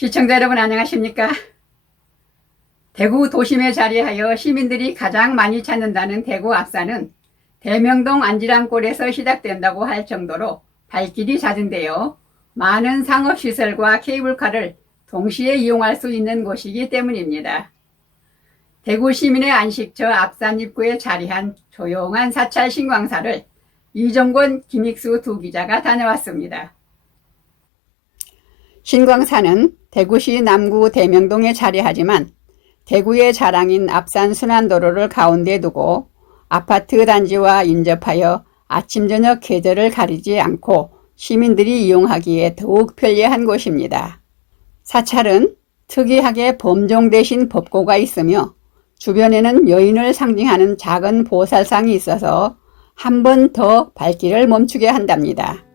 시청자 여러분 안녕하십니까? 대구 도심에 자리하여 시민들이 가장 많이 찾는다는 대구 앞산은 대명동 안지랑골에서 시작된다고 할 정도로 발길이 잦은데요. 많은 상업시설과 케이블카를 동시에 이용할 수 있는 곳이기 때문입니다. 대구 시민의 안식처 앞산 입구에 자리한 조용한 사찰 신광사를 이정권, 김익수 두 기자가 다녀왔습니다. 신광사는 대구시 남구 대명동에 자리하지만 대구의 자랑인 앞산 순환도로를 가운데 두고 아파트 단지와 인접하여 아침 저녁 계절을 가리지 않고 시민들이 이용하기에 더욱 편리한 곳입니다. 사찰은 특이하게 범종 대신 법고가 있으며 주변에는 여인을 상징하는 작은 보살상이 있어서 한 번 더 발길을 멈추게 한답니다.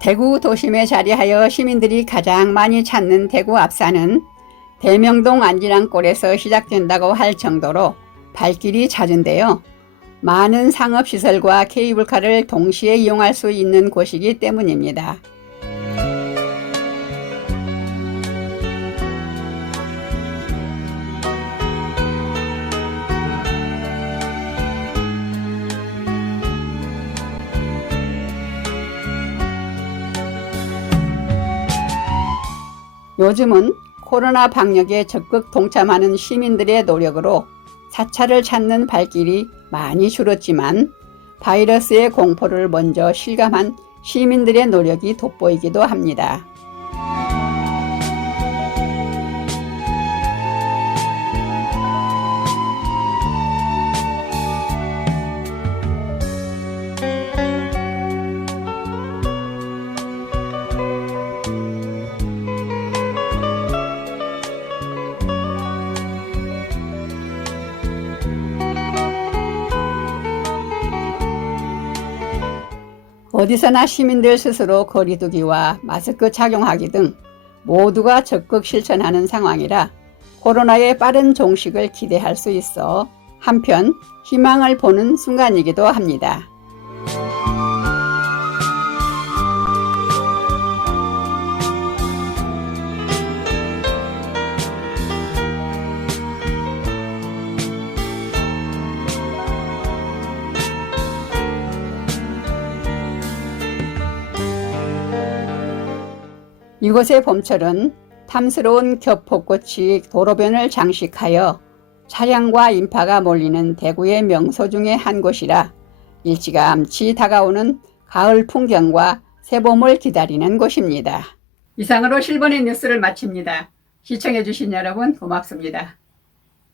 대구 도심에 자리하여 시민들이 가장 많이 찾는 대구 앞산은 대명동 안지랑골에서 시작된다고 할 정도로 발길이 잦은데요. 많은 상업시설과 케이블카를 동시에 이용할 수 있는 곳이기 때문입니다. 요즘은 코로나 방역에 적극 동참하는 시민들의 노력으로 사찰을 찾는 발길이 많이 줄었지만 바이러스의 공포를 먼저 실감한 시민들의 노력이 돋보이기도 합니다. 어디서나 시민들 스스로 거리두기와 마스크 착용하기 등 모두가 적극 실천하는 상황이라 코로나의 빠른 종식을 기대할 수 있어 한편 희망을 보는 순간이기도 합니다. 이곳의 봄철은 탐스러운 겹벚꽃이 도로변을 장식하여 차량과 인파가 몰리는 대구의 명소 중의 한 곳이라 일찌감치 다가오는 가을 풍경과 새봄을 기다리는 곳입니다. 이상으로 실버의 뉴스를 마칩니다. 시청해주신 여러분 고맙습니다.